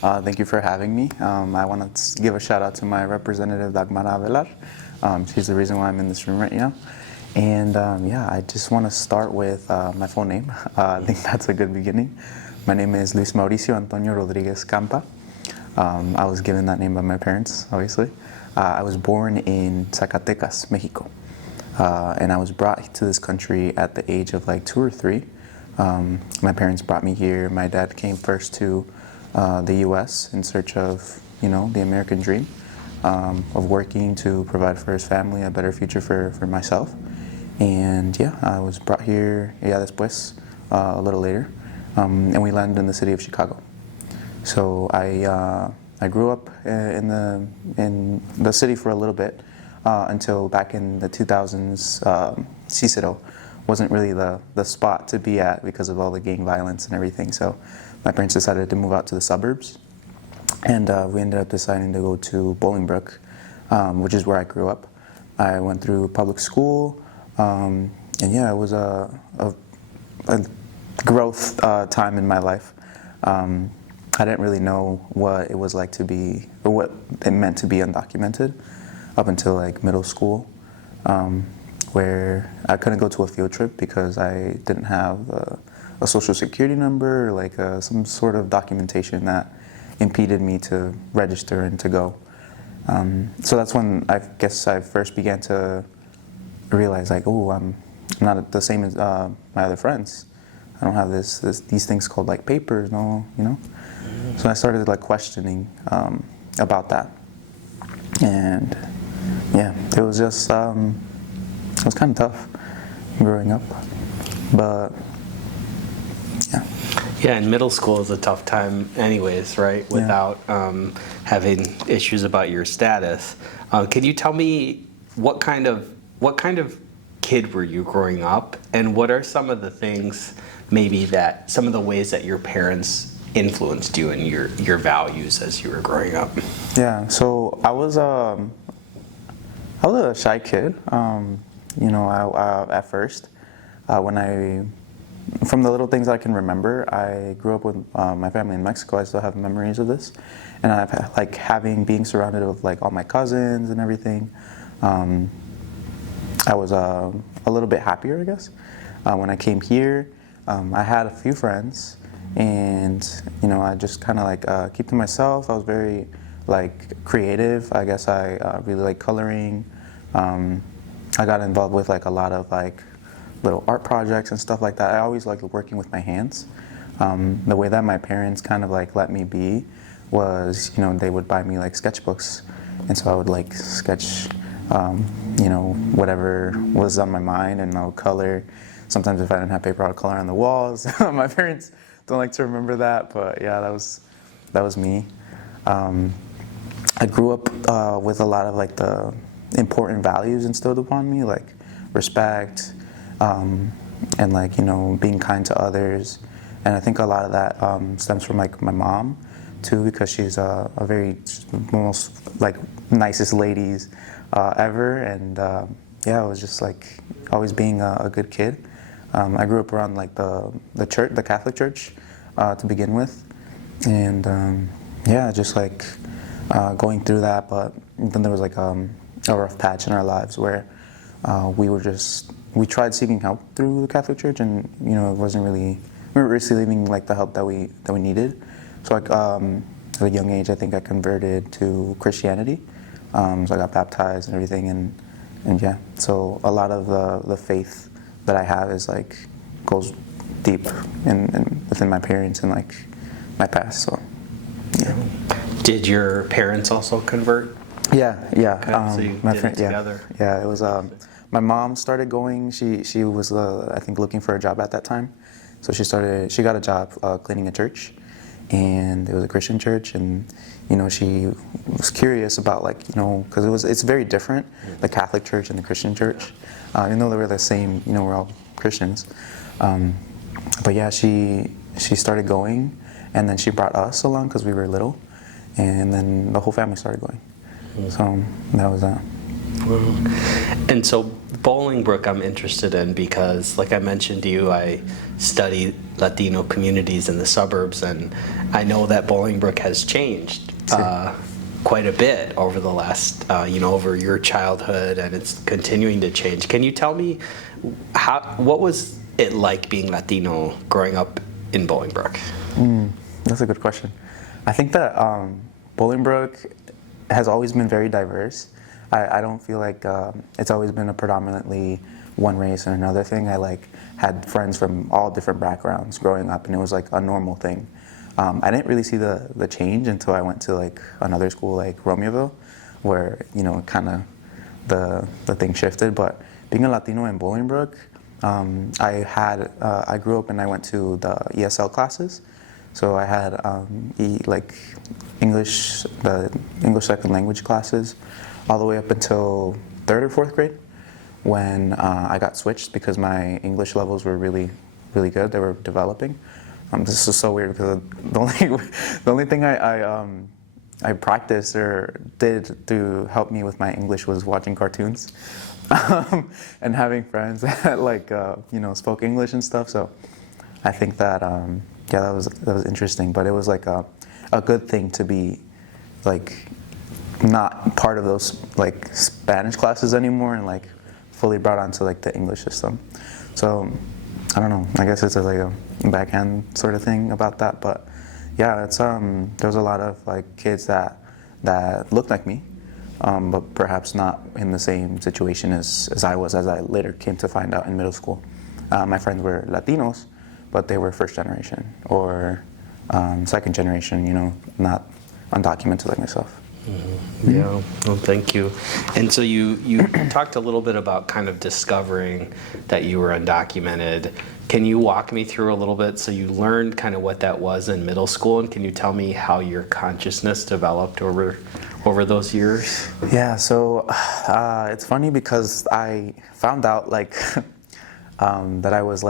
Thank you for having me. I want to give a shout out to my representative, Dagmar Avelar. She's the reason why I'm in this room right now. And I just want to start with my full name. I think that's a good beginning. My name is Luis Mauricio Antonio Rodriguez Campa. I was given that name by my parents, obviously. I was born in Zacatecas, Mexico. And I was brought to this country at the age of like 2 or 3. My parents brought me here. My dad came first to the U.S. in search of, the American dream, of working to provide for his family a better future for myself. And I was brought here, después, a little later, and we landed in the city of Chicago. So I grew up in the city for a little bit until back in the 2000s. Cicero wasn't really the spot to be at because of all the gang violence and everything. So my parents decided to move out to the suburbs, and we ended up deciding to go to Bolingbrook, which is where I grew up. I went through public school, and it was a growth time in my life. I didn't really know what it was like to be, or what it meant to be undocumented up until like middle school, where I couldn't go to a field trip because I didn't have a social security number or like some sort of documentation that impeded me to register and to go. So that's when I guess I first began to realize like, I'm not the same as my other friends. I don't have these things called like papers, So I started like questioning about that, and it was just it was kind of tough growing up, but yeah. And middle school is a tough time, anyways, right? Without having issues about your status. Can you tell me what kind of kid were you growing up, and what are some of the things, maybe some of the ways that your parents influenced you and your values as you were growing up? Yeah, so I was a shy kid. At first, from the little things I can remember, I grew up with my family in Mexico. I still have memories of this, and I've being surrounded with like all my cousins and everything. I was a little bit happier, I guess. When I came here, I had a few friends. And I just kind of keep to myself. I was very creative. I guess I really like coloring. I got involved with a lot of little art projects and stuff like that. I always liked working with my hands. The way that my parents kind of let me be was, they would buy me sketchbooks, and so I would sketch whatever was on my mind, and I would color. Sometimes if I didn't have paper, I would color on the walls. My parents don't like to remember that, but yeah, that was me. I grew up with a lot of the important values instilled upon me, like respect, and being kind to others. And I think a lot of that stems from my mom too, because she's a very most nicest ladies ever, and it was just always being a good kid. I grew up around the church, the Catholic Church, to begin with, and just going through that. But then there was a rough patch in our lives where we tried seeking help through the Catholic Church, and it wasn't really, we weren't receiving the help that we needed. So at a young age, I think I converted to Christianity. So I got baptized and everything, and so a lot of the faith that I have is goes deep in within my parents and my past. So Did your parents also convert? Yeah. So you my did friend, it together. Yeah, it was. My mom started going. She was I think looking for a job at that time, so she got a job cleaning a church, and it was a Christian church, and she was curious about because it's very different, the Catholic Church and the Christian church. Even though they were the same, we're all Christians. But yeah, she started going, and then she brought us along because we were little, and then the whole family started going. So that was that. And so Bolingbrook I'm interested in because, like I mentioned to you, I study Latino communities in the suburbs, and I know that Bolingbrook has changed quite a bit over the last, over your childhood, and it's continuing to change. Can you tell me what was it like being Latino growing up in Bolingbrook? That's a good question. I think that Bolingbrook has always been very diverse. I don't feel like it's always been a predominantly one race and another thing. I had friends from all different backgrounds growing up, and it was like a normal thing. I didn't really see the change until I went to like another school like Romeoville, where kind of the thing shifted. But being a Latino in Bolingbrook, I grew up and I went to the ESL classes. So I had English, the English second language classes, all the way up until 3rd or 4th grade, when I got switched because my English levels were really, really good. They were developing. This is so weird because the only thing I practiced or did to help me with my English was watching cartoons and having friends that spoke English and stuff. So I think that that was interesting, but it was like a good thing to be not part of those Spanish classes anymore and fully brought onto the English system. So I don't know. I guess it's a backhand sort of thing about that, but yeah, it's there was a lot of kids that looked like me, but perhaps not in the same situation as I was, as I later came to find out in middle school. My friends were Latinos, but they were first generation or second generation, not undocumented like myself. Mm-hmm. Yeah, well, thank you. And so you talked a little bit about kind of discovering that you were undocumented. Can you walk me through a little bit? So you learned kind of what that was in middle school, and can you tell me how your consciousness developed over those years? Yeah, so it's funny because I found out that I was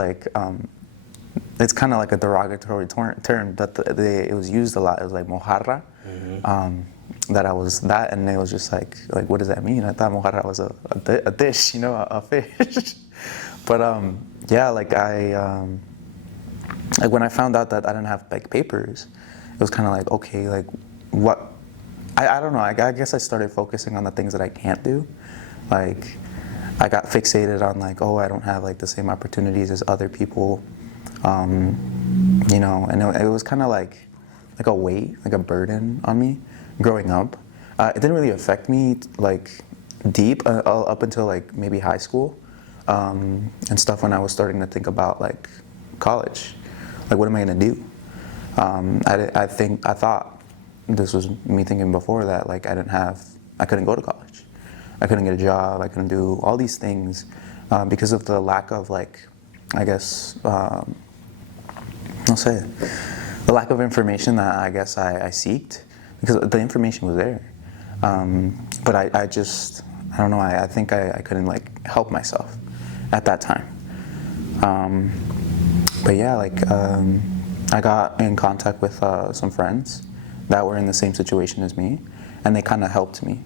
it's kind of like a derogatory term that it was used a lot. It was mojarra. Mm-hmm. That I was that, and it was just what does that mean? I thought mojarra was a dish, a fish. But yeah, when I found out that I didn't have papers, it was kind of okay, what? I don't know. I guess I started focusing on the things that I can't do. I got fixated on I don't have the same opportunities as other people. And it was kind of like a weight, a burden on me growing up. It didn't really affect me deep up until maybe high school and stuff, when I was starting to think about college. What am I gonna do? I thought this was me thinking before that I couldn't go to college. I couldn't get a job. I couldn't do all these things because of the lack of I guess I'll say it, the lack of information that I guess I seeked, because the information was there, but I don't know. I think I couldn't help myself at that time. But yeah, I got in contact with some friends that were in the same situation as me, and they kind of helped me.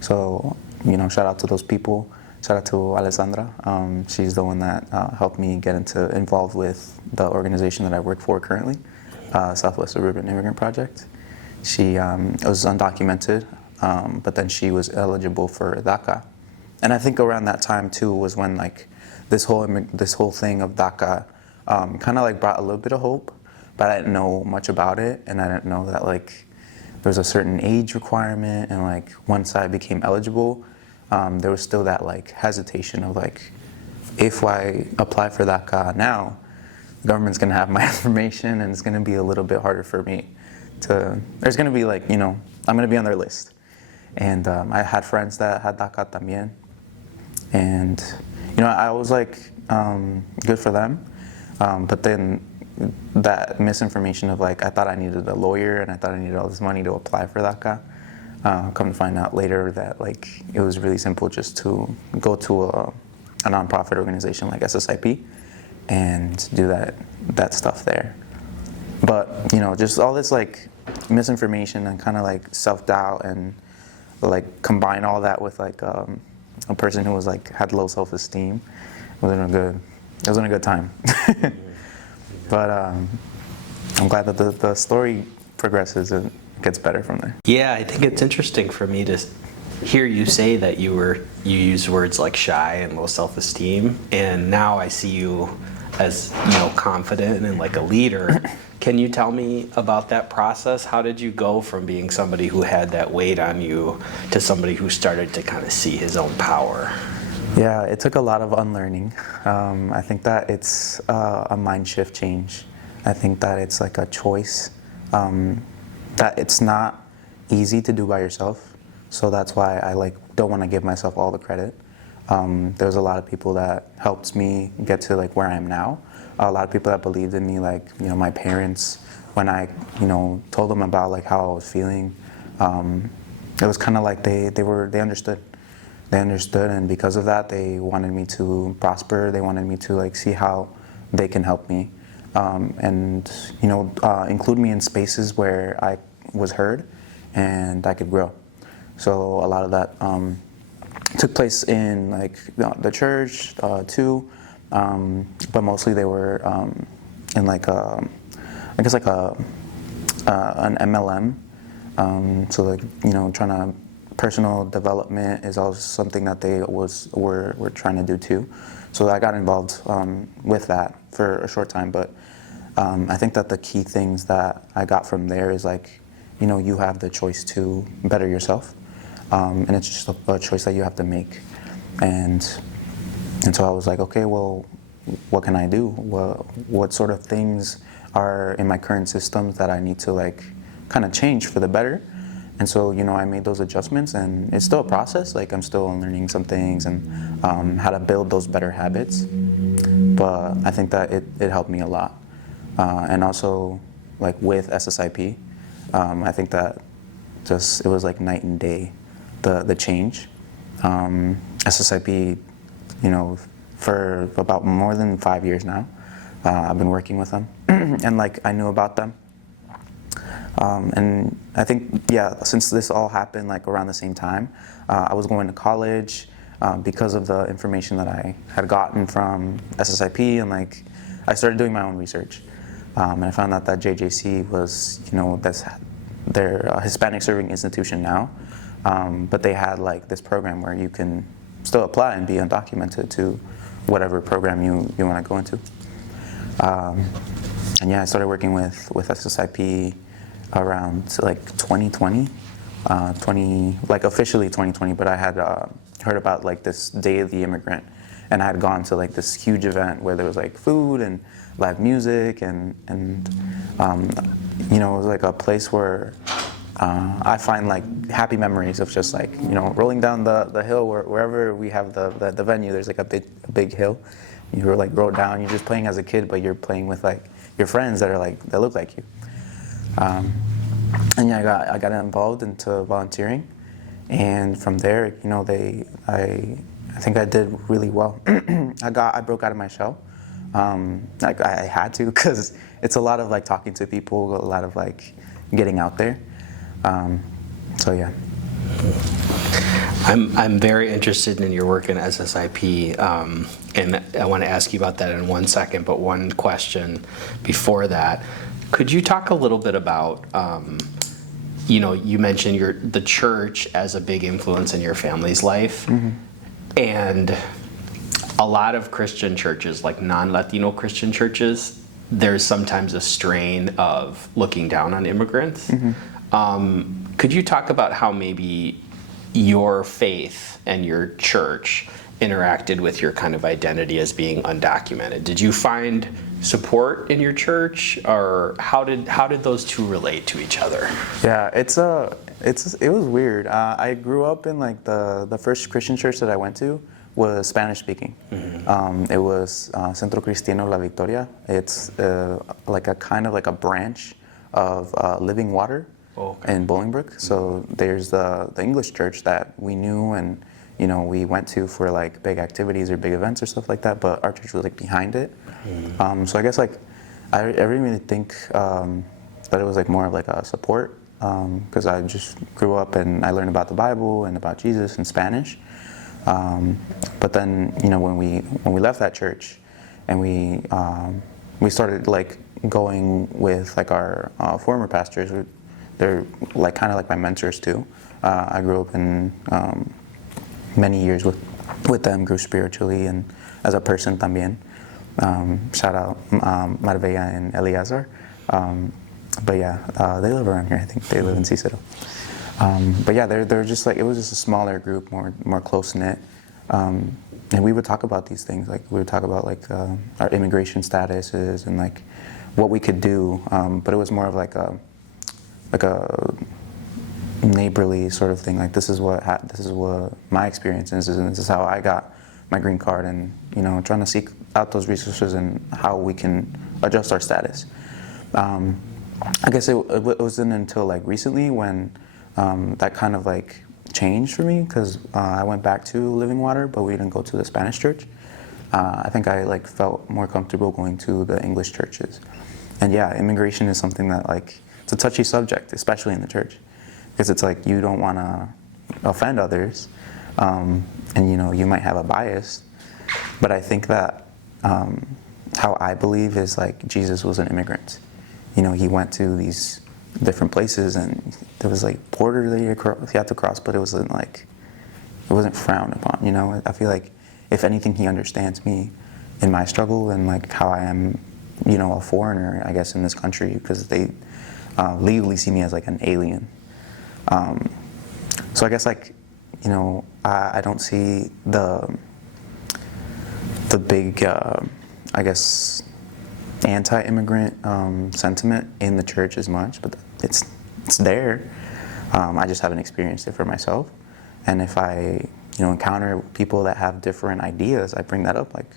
So shout out to those people. Shout out to Alessandra. She's the one that helped me get involved with the organization that I work for currently, Southwest Suburban Immigrant Project. She was undocumented, but then she was eligible for DACA. And I think around that time too was when this whole thing of DACA kind of brought a little bit of hope, but I didn't know much about it, and I didn't know that there was a certain age requirement, and once I became eligible, there was still that hesitation of if I apply for DACA now, the government's gonna have my information, and it's gonna be a little bit harder for me there's gonna be I'm gonna be on their list. And I had friends that had DACA también, and I was good for them, but then that misinformation of I thought I needed a lawyer and I thought I needed all this money to apply for DACA. Come to find out later that it was really simple just to go to a nonprofit organization like SSIP and do that stuff there. But just all this misinformation and kind of self-doubt, and combine all that with a person who was like had low self-esteem. It wasn't a good time. But I'm glad that the story progresses and gets better from there. Yeah, I think it's interesting for me to hear you say that you use words like shy and low self-esteem, and now I see you as, confident and like a leader. Can you tell me about that process? How did you go from being somebody who had that weight on you to somebody who started to kind of see his own power? Yeah, it took a lot of unlearning. I think that it's a mind shift change. I think that it's like a choice, that it's not easy to do by yourself. So that's why I don't want to give myself all the credit. There's a lot of people that helped me get to like where I am now. A lot of people that believed in me, like my parents. When I told them about like how I was feeling, it was kind of like they understood. They understood, and because of that, they wanted me to prosper. They wanted me to like see how they can help me, and include me in spaces where I was heard and I could grow. So a lot of that took place in like the church too, but mostly they were in like an MLM. So like trying to personal development is also something that they were trying to do too. So I got involved with that for a short time, but I think that the key things that I got from there is like you have the choice to better yourself. And it's just a choice that you have to make, and so I was like, okay, well, what can I do? What sort of things are in my current systems that I need to like kind of change for the better? And so I made those adjustments, and it's still a process. Like I'm still learning some things and how to build those better habits. But I think that it helped me a lot, and also like with SSIP, I think that it was like night and day. The change. SSIP, for about more than 5 years now, I've been working with them, and like I knew about them. And I think, since this all happened like around the same time, I was going to college because of the information that I had gotten from SSIP, and like I started doing my own research, and I found out that JJC was, they're a Hispanic serving institution now. But they had like this program where you can still apply and be undocumented to whatever program you want to go into. And I started working with SSIP around like 2020, like officially 2020. But I had heard about like this Day of the Immigrant, and I had gone to like this huge event where there was like food and live music, and it was like a place where I find like happy memories of just like rolling down the hill wherever we have the venue. There's like a big hill. You like roll down. You're just playing as a kid, but you're playing with like your friends that look like you. And I got involved into volunteering, and from there, I think I did really well. I broke out of my shell. Like I had to, because it's a lot of like talking to people, a lot of like getting out there. So yeah. I'm very interested in your work in SSIP, and I want to ask you about that in 1 second, but one question before that. Could you talk a little bit about, you mentioned the church as a big influence in your family's life, mm-hmm. and a lot of Christian churches, like non-Latino Christian churches, there's sometimes a strain of looking down on immigrants. Mm-hmm. Could you talk about how maybe your faith and your church interacted with your kind of identity as being undocumented? Did you find support in your church, or how did those two relate to each other? Yeah, it was weird. I grew up in like the first Christian church that I went to was Spanish speaking. Mm-hmm. It was Centro Cristiano La Victoria. It's like a kind of like a branch of Living Water. Okay. In Bolingbrook. So there's the English church that we knew, and we went to for like big activities or big events or stuff like that, but our church was like behind it. Mm. So I guess like I didn't really think that it was like more of like a support, because I just grew up and I learned about the Bible and about Jesus in Spanish. But then, when we left that church, and we started like going with like our former pastors. They're like kind of like my mentors too. I grew up in many years with them, grew spiritually and as a person también. Shout out Marbella and Eleazar. But yeah, they live around here. I think they live in Cicero. But yeah, they're just like, it was just a smaller group, more close knit. And we would talk about these things. Like we would talk about like our immigration statuses and like what we could do. But it was more of like a neighborly sort of thing. Like this is what my experience is, and this is how I got my green card. And trying to seek out those resources and how we can adjust our status. I guess it wasn't until like recently when that kind of like changed for me, because I went back to Living Water, but we didn't go to the Spanish church. I think I like felt more comfortable going to the English churches. And yeah, immigration is something that like, it's a touchy subject, especially in the church, because it's like you don't want to offend others, and you might have a bias. But I think that how I believe is like Jesus was an immigrant. He went to these different places, and there was like border that he had to cross, but it wasn't frowned upon. I feel like if anything, he understands me in my struggle and like how I am, a foreigner, I guess, in this country, because they legally see me as like an alien. So I guess like, I don't see the big, I guess, anti-immigrant sentiment in the church as much, but it's there. I just haven't experienced it for myself. And if I, encounter people that have different ideas, I bring that up. Like,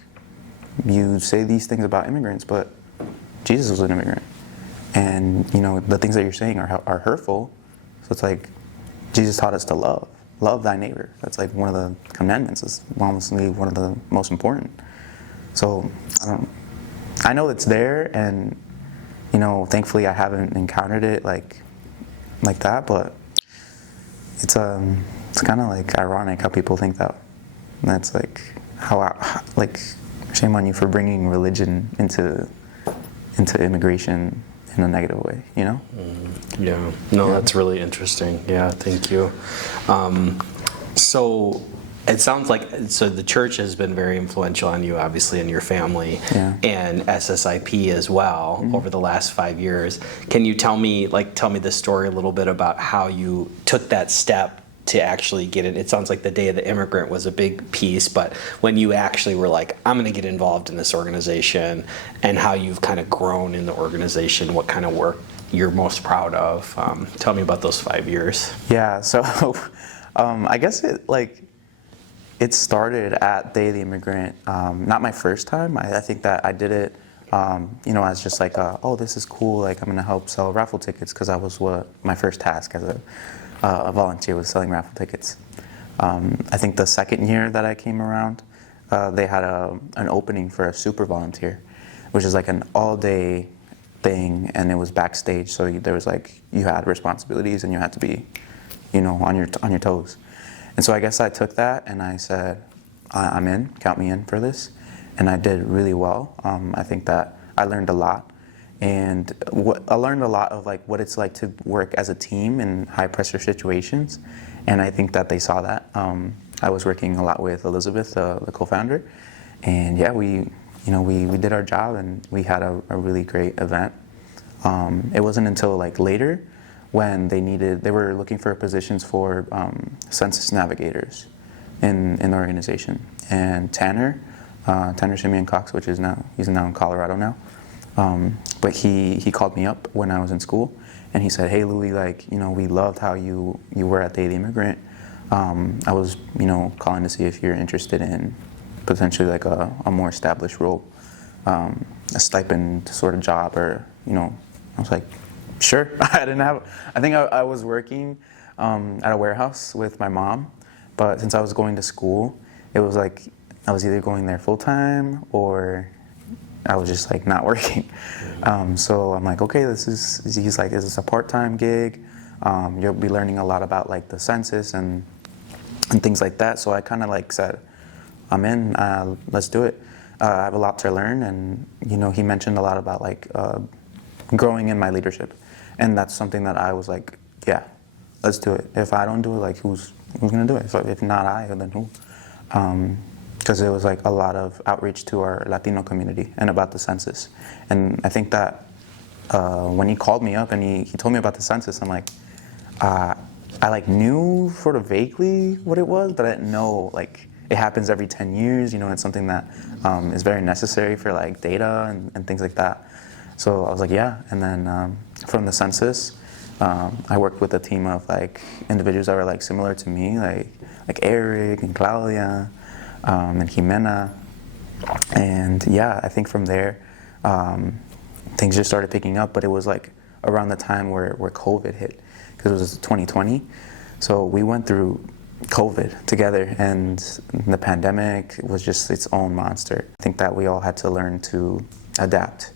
you say these things about immigrants, but Jesus was an immigrant. And, the things that you're saying are hurtful. So it's like, Jesus taught us to love thy neighbor. That's like one of the commandments. It's honestly one of the most important. So I know it's there, and thankfully I haven't encountered it like that. But it's kind of like ironic how people think that. And that's like like shame on you for bringing religion into immigration in a negative way. Yeah. No, that's really interesting. Yeah, thank you. So it sounds like the church has been very influential on you, obviously, and your family, and SSIP as well over the last 5 years. Can you tell me the story a little bit about how you took that step to actually get it? It sounds like the Day of the Immigrant was a big piece, but when you actually were like, I'm going to get involved in this organization, and how you've kind of grown in the organization, what kind of work you're most proud of. Tell me about those 5 years. Yeah, so I guess it started at Day of the Immigrant. Not my first time. I think that I did it, as just like, this is cool. Like, I'm going to help sell raffle tickets, because that was my first task as a volunteer, was selling raffle tickets. I think the second year that I came around, they had an opening for a super volunteer, which is like an all-day thing, and it was backstage. So there was like, you had responsibilities, and you had to be, on your toes. And so I guess I took that and I said, I'm in, count me in for this. And I did really well. I think that I learned a lot. And I learned a lot of like what it's like to work as a team in high pressure situations. And I think that they saw that. I was working a lot with Elizabeth, the co-founder. And yeah, we did our job, and we had a really great event. It wasn't until like later when they were looking for positions for census navigators in the organization. And Tanner Simeon Cox, he's now in Colorado now. But he called me up when I was in school, and he said, hey Louis, we loved how you were at Day of the Immigrant. I was, calling to see if you're interested in potentially like a more established role, a stipend sort of job, or, I was like, sure. I think I was working at a warehouse with my mom, but since I was going to school, it was like I was either going there full time or I was just like not working. So I'm like, okay, he's like, is this a part-time gig? You'll be learning a lot about like the census and and things like that. So I kind of like said, I'm in, let's do it. I have a lot to learn, and he mentioned a lot about like growing in my leadership, and that's something that I was like, yeah, let's do it. If I don't do it, like who's gonna do it? So if not I, then who? Because it was like a lot of outreach to our Latino community and about the census, and I think that when he called me up and he told me about the census, I'm like, I like knew sort of vaguely what it was, but I didn't know like it happens every 10 years. It's something that is very necessary for like data and things like that. So I was like, yeah. And then from the census, I worked with a team of like individuals that were like similar to me, like Eric and Claudia and Jimena. And yeah, I think from there, things just started picking up. But it was like around the time where COVID hit, because it was 2020. So we went through COVID together, and the pandemic was just its own monster. I think that we all had to learn to adapt.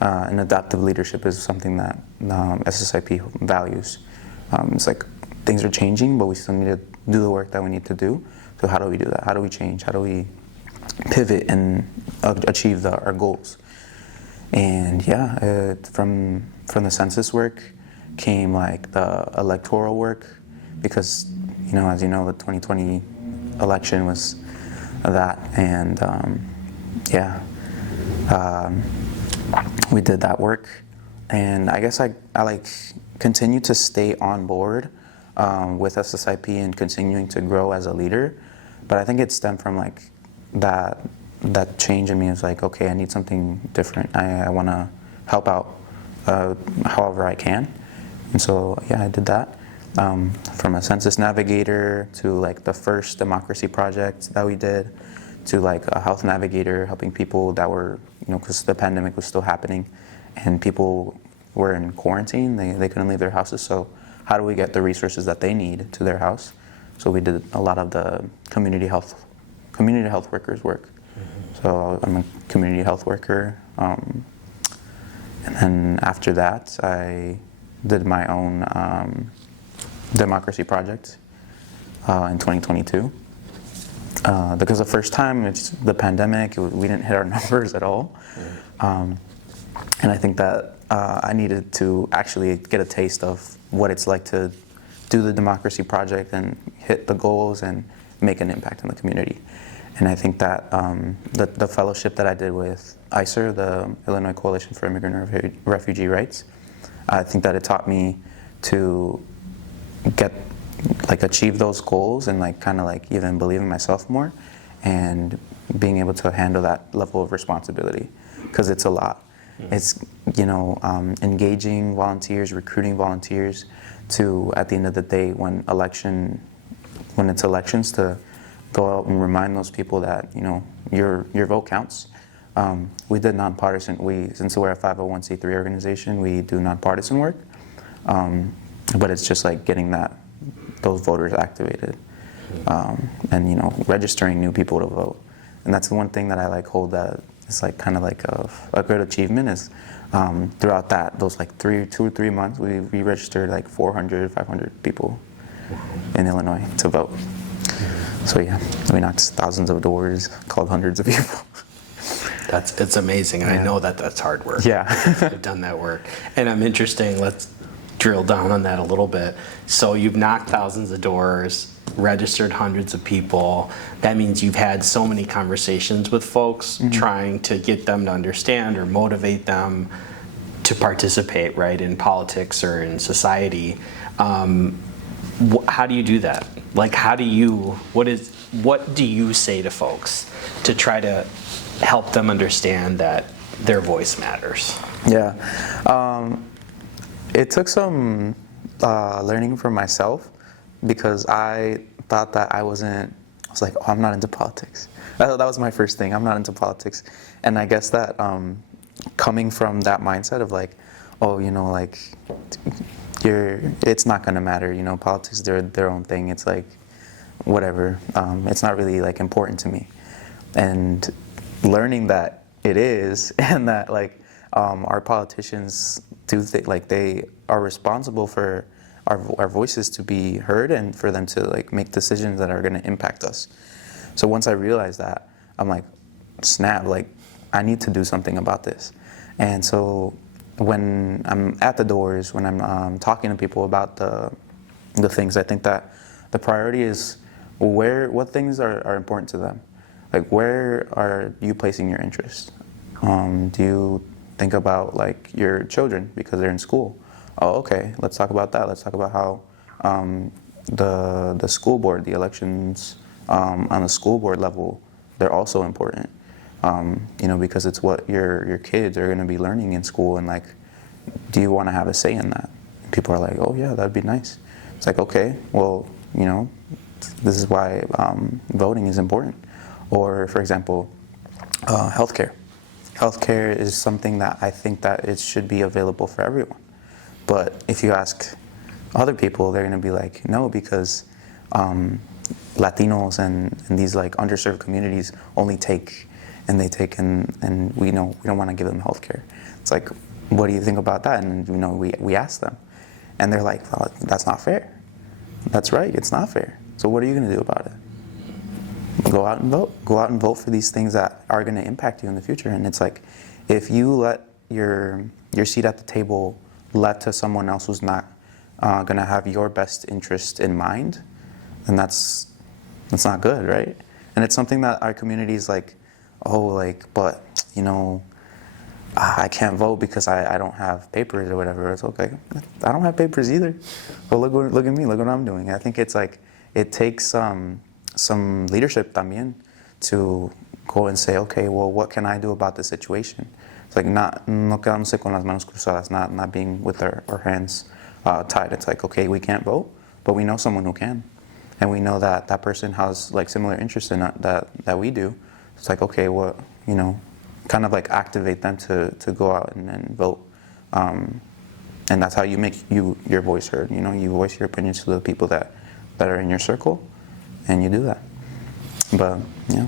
And adaptive leadership is something that SSIP values. It's like things are changing, but we still need to do the work that we need to do. So how do we do that? How do we change? How do we pivot and achieve our goals? And yeah, from the census work came like the electoral work, because as you know, the 2020 election was that, and we did that work. And I guess I like continued to stay on board with SSIP and continuing to grow as a leader. But I think it stemmed from like that change in me. Is like, okay, I need something different. I want to help out however I can. And so yeah, I did that. From a census navigator to like the first democracy project that we did, to like a health navigator, helping people that were, because the pandemic was still happening and people were in quarantine, they couldn't leave their houses. So how do we get the resources that they need to their house? So we did a lot of the community health workers work. Mm-hmm. So I'm a community health worker. And then after that, I did my own democracy project in 2022. Because the first time, it's the pandemic, we didn't hit our numbers at all. And I think that I needed to actually get a taste of what it's like to do the democracy project and hit the goals and make an impact in the community. And I think that the fellowship that I did with ICER, the Illinois Coalition for Immigrant and Refugee Rights, I think that it taught me to achieve those goals and kind of even believe in myself more, and being able to handle that level of responsibility, because it's a lot. It's engaging volunteers, recruiting volunteers to, at the end of the day, when it's elections, to go out and remind those people that your vote counts. We did nonpartisan. Since we're a 501c3 organization, we do nonpartisan work, but it's just like getting those voters activated, and registering new people to vote. And that's the one thing that I hold that is kind of a good achievement is throughout those 2 or 3 months we registered 400, 500 people in Illinois to vote. So yeah, we knocked thousands of doors, called hundreds of people. It's amazing, and I know that's hard work. Yeah. I've done that work, and I'm interesting. Let's drill down on that a little bit. So you've knocked thousands of doors, registered hundreds of people. That means you've had so many conversations with folks, trying to get them to understand or motivate them to participate, right, in politics or in society. How do you do that? What do you say to folks to try to help them understand that their voice matters? Yeah. It took some learning for myself, because I thought that I was like, oh, I'm not into politics. That was my first thing. I'm not into politics. And I guess that coming from that mindset of it's not going to matter, politics, they're their own thing. It's whatever. It's not really important to me. And learning that it is, and that our politicians do they are responsible for our voices to be heard and for them to like make decisions that are going to impact us. So once I realized that, I'm like, snap, like I need to do something about this. And so when I'm at the doors, when I'm talking to people about the things, I think that the priority is what things are important to them. Like, where are you placing your interest? Do you think about like your children because they're in school? Oh, okay, let's talk about that. Let's talk about how the school board, the elections on the school board level, they're also important. Because it's what your kids are going to be learning in school, and like, do you want to have a say in that? People are like, oh yeah, that'd be nice. It's like, okay, well, this is why voting is important. Or, for example, healthcare. Healthcare is something that I think that it should be available for everyone. But if you ask other people, they're going to be like, no, because Latinos and these like underserved communities only take, and we don't want to give them healthcare. It's like, what do you think about that? And we ask them, and they're like, oh, that's not fair. That's right, it's not fair. So what are you going to do about it? Go out and vote. Go out and vote for these things that are going to impact you in the future. And it's like, if you let your seat at the table let to someone else who's not going to have your best interest in mind, then that's not good, right? And it's something that our community is like, but I can't vote because I don't have papers or whatever. It's okay. I don't have papers either. Well, look at me. Look what I'm doing. I think it's like, it takes some leadership también to go and say, okay, well, what can I do about this situation? It's like no quedándose con las manos cruzadas, not being with our hands tied. It's like, okay, we can't vote, but we know someone who can. And we know that that person has like similar interests in that we do. It's like, okay, well, kind of like activate them to go out and vote. And that's how you make your voice heard. You voice your opinions to the people that are in your circle, and you do that. But yeah.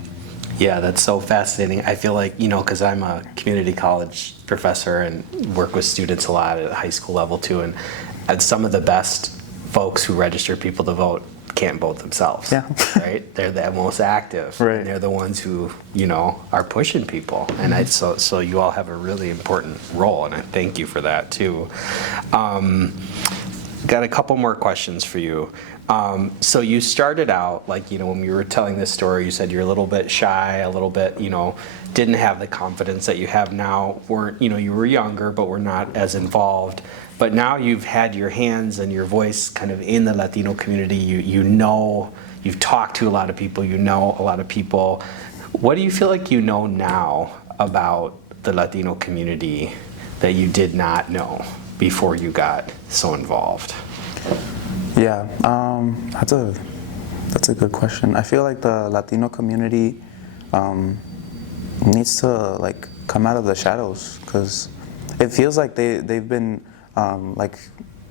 Yeah, that's so fascinating. I feel like, because I'm a community college professor and work with students a lot at the high school level too, and some of the best folks who register people to vote can't vote themselves. Yeah. Right? They're the most active. Right. And they're the ones who, are pushing people. And so you all have a really important role, and I thank you for that too. Got a couple more questions for you. So you started out, like, when you were telling this story, you said you're a little bit shy, a little bit, didn't have the confidence that you have now. You were younger, but were not as involved. But now you've had your hands and your voice kind of in the Latino community. You've talked to a lot of people, a lot of people. What do you feel like you know now about the Latino community that you did not know before you got so involved? Yeah, that's a good question. I feel like the Latino community needs to like come out of the shadows, because it feels like they've been like,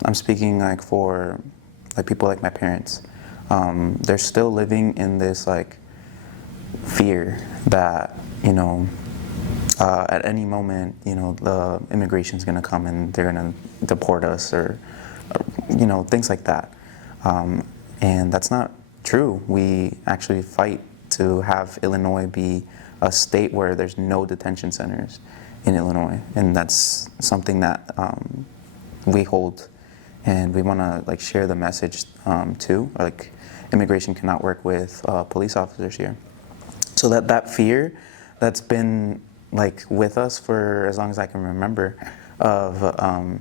I'm speaking like for like people like my parents. They're still living in this like fear that at any moment the immigration's gonna come and they're gonna deport us or things like that. And that's not true. We actually fight to have Illinois be a state where there's no detention centers in Illinois, and that's something that we hold, and we want to like share the message too. Like, immigration cannot work with police officers here. So that fear that's been like with us for as long as I can remember of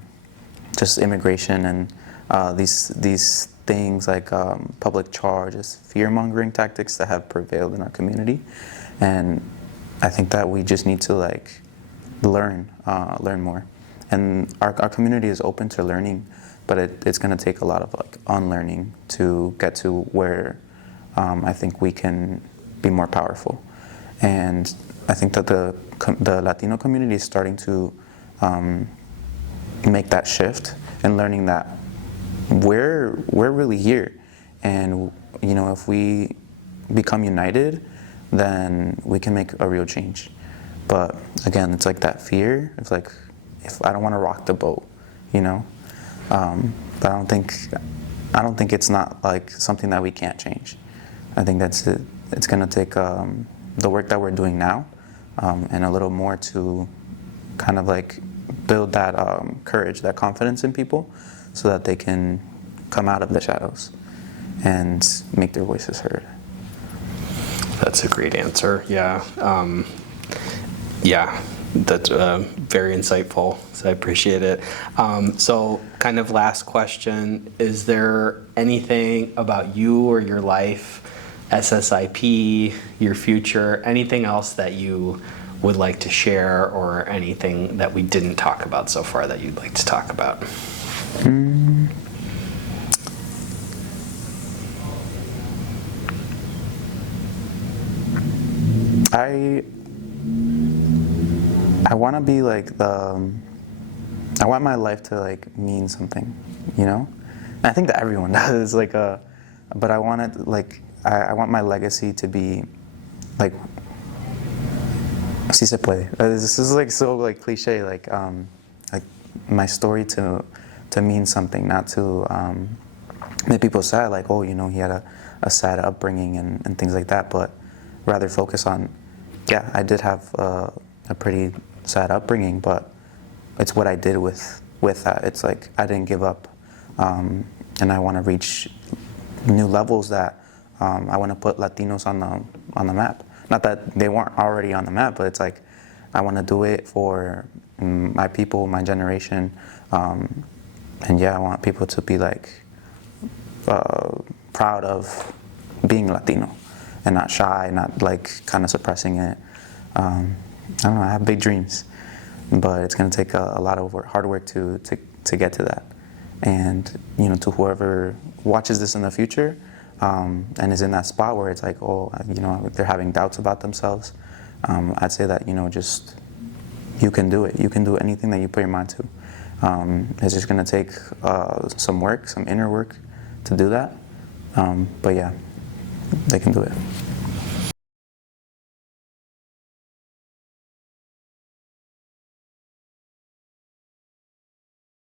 just immigration and these things like public charges, fear-mongering tactics that have prevailed in our community. And I think that we just need to like learn more. And our community is open to learning, but it's going to take a lot of like unlearning to get to where I think we can be more powerful. And I think that the Latino community is starting to make that shift and learning that we're really here, and if we become united, then we can make a real change. But again, it's like that fear. It's like, if I don't want to rock the boat, But I don't think it's not like something that we can't change. I think that's it. It's going to take the work that we're doing now and a little more to kind of like build that courage, that confidence in people, so that they can come out of the shadows and make their voices heard. That's a great answer. Yeah. Yeah, that's very insightful. So I appreciate it. So kind of last question, is there anything about you or your life, SSIP, your future, anything else that you would like to share, or anything that we didn't talk about so far that you'd like to talk about? I want to be like I want my life to like mean something, you know? And I think that everyone does, but I want it like, I want my legacy to be like, si se puede. This is like so like cliche, like my story to mean something, not to make people sad, like, oh, you know, he had a sad upbringing and things like that, but rather focus on, yeah, I did have a pretty sad upbringing, but it's what I did with that. It's like I didn't give up, and I want to reach new levels that I want to put Latinos on the map. Not that they weren't already on the map, but it's like I want to do it for my people, my generation, and yeah, I want people to be like proud of being Latino and not shy, not like kind of suppressing it. I don't know, I have big dreams, but it's going to take a lot of hard work to get to that. And, you know, to whoever watches this in the future and is in that spot where it's like, oh, you know, they're having doubts about themselves, I'd say that, you know, just, you can do it. You can do anything that you put your mind to. It's just going to take some work, some inner work to do that. But yeah, they can do it.